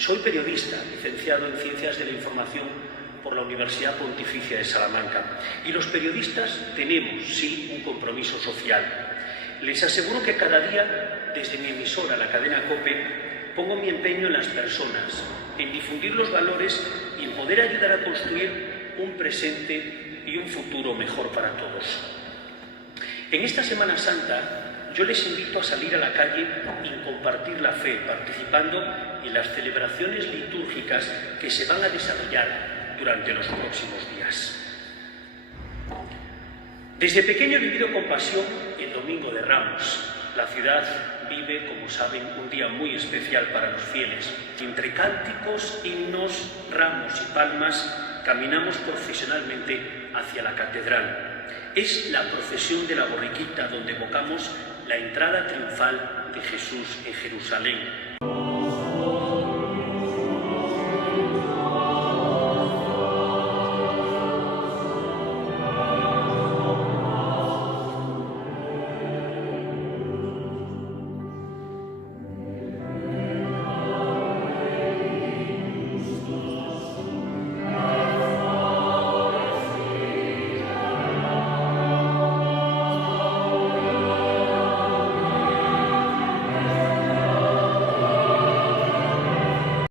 Soy periodista, licenciado en Ciencias de la Información por la Universidad Pontificia de Salamanca. Y los periodistas tenemos, sí, un compromiso social. Les aseguro que cada día, desde mi emisora, la cadena COPE, pongo mi empeño en las personas, en difundir los valores y en poder ayudar a construir un presente y un futuro mejor para todos. En esta Semana Santa, yo les invito a salir a la calle y compartir la fe, participando en las celebraciones litúrgicas que se van a desarrollar durante los próximos días. Desde pequeño he vivido con pasión el Domingo de Ramos. La ciudad vive, como saben, un día muy especial para los fieles. Entre cánticos, himnos, ramos y palmas, caminamos procesionalmente hacia la catedral. Es la procesión de la borriquita donde evocamos la entrada triunfal de Jesús en Jerusalén.